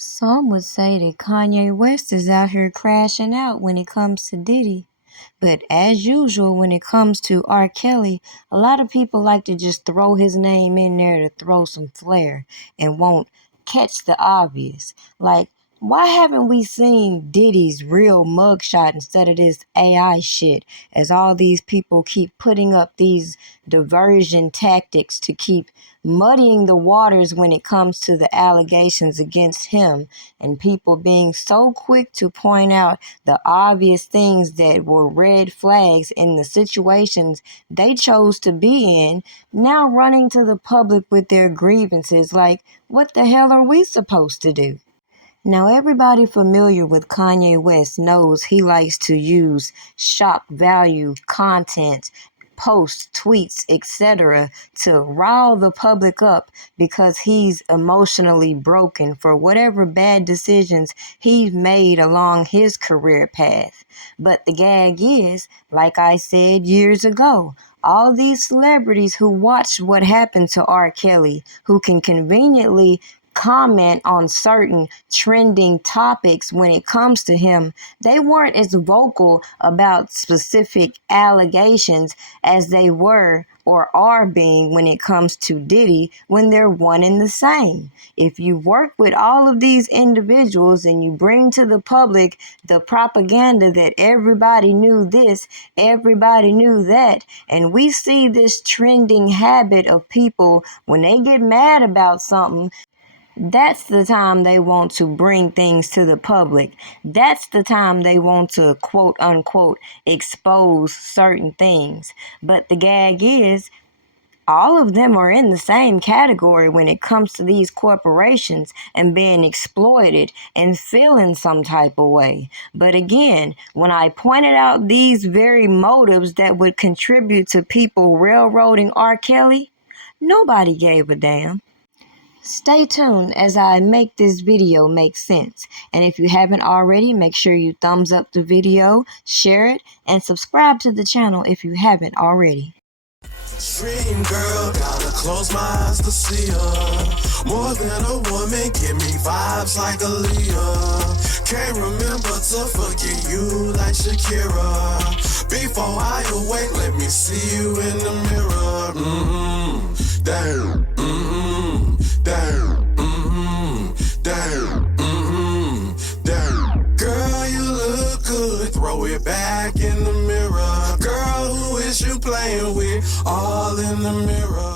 Some would say that Kanye West is out here crashing out when it comes to Diddy. But as usual, when it comes to R. Kelly, a lot of people like to just throw his name in there to throw some flair and won't catch the obvious. Like, why haven't we seen Diddy's real mugshot instead of this AI shit? As all these people keep putting up these diversion tactics to keep muddying the waters when it comes to the allegations against him, and people being so quick to point out the obvious things that were red flags in the situations they chose to be in, now running to the public with their grievances. Like, what the hell are we supposed to do? Now, everybody familiar with Kanye West knows he likes to use shock value content, posts, tweets, etc. to rile the public up because he's emotionally broken for whatever bad decisions he's made along his career path. But the gag is, like I said years ago, all these celebrities who watched what happened to R. Kelly, who can conveniently comment on certain trending topics when it comes to him, they weren't as vocal about specific allegations as they were or are being when it comes to Diddy, when they're one and the same. If you work with all of these individuals and you bring to the public the propaganda that everybody knew this, everybody knew that, and we see this trending habit of people, when they get mad about something, that's the time they want to bring things to the public. That's the time they want to quote unquote expose certain things. But the gag is, all of them are in the same category when it comes to these corporations and being exploited and feeling some type of way. But again, when I pointed out these very motives that would contribute to people railroading R. Kelly, nobody gave a damn. Stay tuned as I make this video make sense. And if you haven't already, make sure you thumbs up the video, share it, and subscribe to the channel if you haven't already. Dream girl, gotta close my eyes to see her. More than a woman, give me vibes like Aaliyah. Can't remember to forget you like Shakira. Before I awake, let me see you in the mirror. Damn, damn, damn, damn. Girl, you look good, throw it back in the mirror. Girl, who is you playing with? All in the mirror.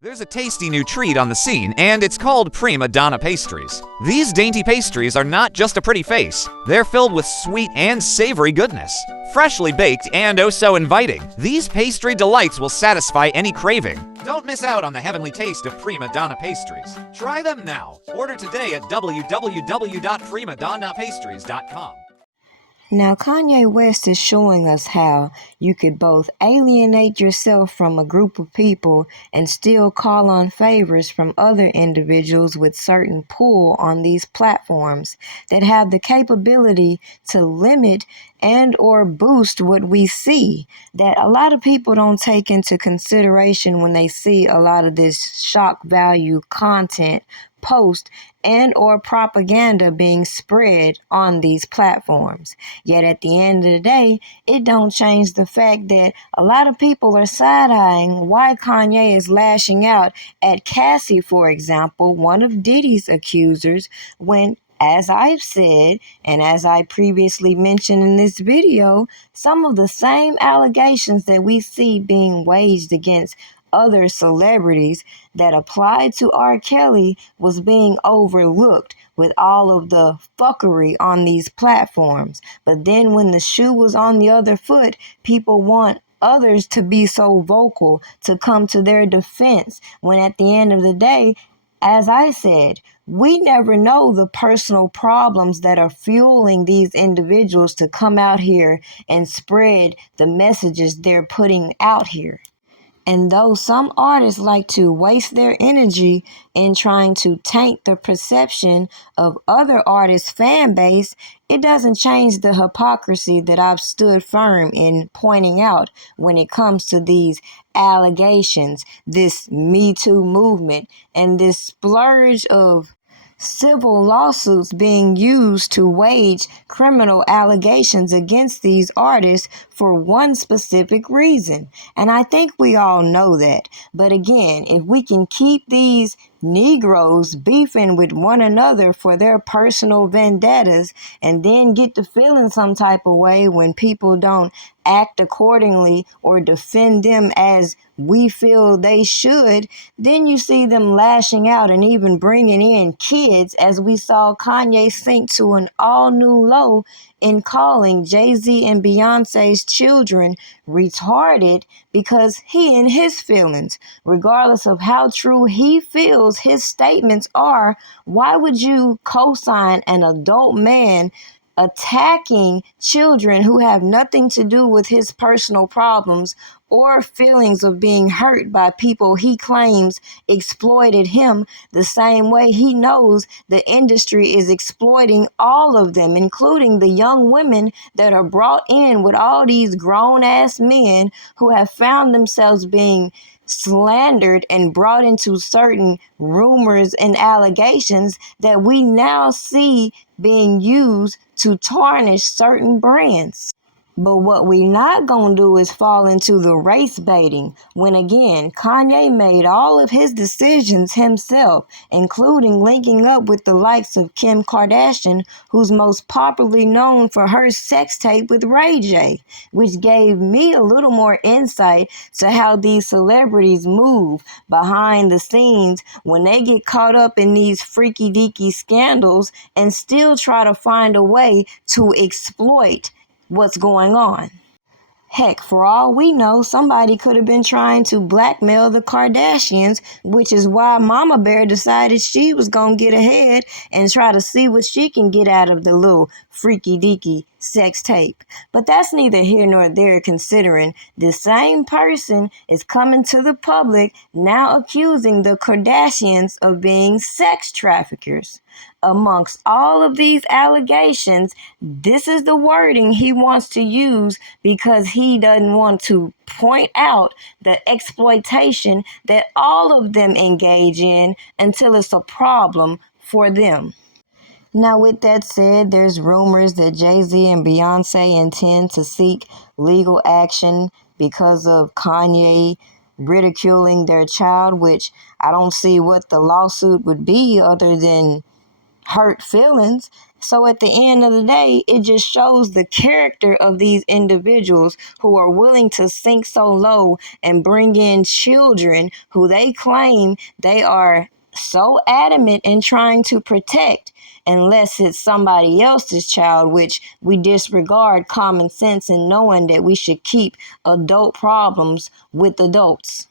There's a tasty new treat on the scene, and it's called Prima Donna pastries. These dainty pastries are not just a pretty face. They're filled with sweet and savory goodness. Freshly baked and oh so inviting, these pastry delights will satisfy any craving. Don't miss out on the heavenly taste of Prima Donna pastries. Try them now. Order today at www.primadonnapastries.com. Now, Kanye West is showing us how you could both alienate yourself from a group of people and still call on favors from other individuals with certain pull on these platforms that have the capability to limit and or boost what we see, that a lot of people don't take into consideration when they see a lot of this shock value content, post, and or propaganda being spread on these platforms. Yet at the end of the day, it don't change the fact that a lot of people are side-eyeing why Kanye is lashing out at Cassie, for example, one of Diddy's accusers, when, as I've said, and as I previously mentioned in this video, some of the same allegations that we see being waged against other celebrities that applied to R. Kelly was being overlooked with all of the fuckery on these platforms. But then when the shoe was on the other foot, people want others to be so vocal to come to their defense, when at the end of the day, as I said, we never know the personal problems that are fueling these individuals to come out here and spread the messages they're putting out here. And though some artists like to waste their energy in trying to taint the perception of other artists' fan base, it doesn't change the hypocrisy that I've stood firm in pointing out when it comes to these allegations, this Me Too movement, and this splurge of civil lawsuits being used to wage criminal allegations against these artists for one specific reason. And I think we all know that. But again, if we can keep these Negroes beefing with one another for their personal vendettas and then get to feeling some type of way when people don't act accordingly or defend them as we feel they should, then you see them lashing out and even bringing in kids, as we saw Kanye sink to an all-new low in calling Jay-Z and Beyonce's children retarded because he in his feelings, regardless of how true he feels his statements are, why would you co-sign an adult man attacking children who have nothing to do with his personal problems or feelings of being hurt by people he claims exploited him the same way he knows the industry is exploiting all of them, including the young women that are brought in with all these grown-ass men who have found themselves being slandered and brought into certain rumors and allegations that we now see being used to tarnish certain brands. But what we not gonna do is fall into the race baiting when again Kanye made all of his decisions himself, including linking up with the likes of Kim Kardashian, who's most popularly known for her sex tape with Ray J, which gave me a little more insight to how these celebrities move behind the scenes when they get caught up in these freaky deaky scandals and still try to find a way to exploit what's going on. Heck, for all we know, somebody could have been trying to blackmail the Kardashians, which is why Mama Bear decided she was going to get ahead and try to see what she can get out of the little freaky deaky sex tape. But that's neither here nor there, considering the same person is coming to the public now accusing the Kardashians of being sex traffickers. Amongst all of these allegations, this is the wording he wants to use because he doesn't want to point out the exploitation that all of them engage in until it's a problem for them. Now, with that said, there's rumors that Jay-Z and Beyonce intend to seek legal action because of Kanye ridiculing their child, which I don't see what the lawsuit would be other than hurt feelings. So at the end of the day, it just shows the character of these individuals who are willing to sink so low and bring in children who they claim they are so adamant in trying to protect, unless it's somebody else's child, which we disregard common sense in knowing that we should keep adult problems with adults.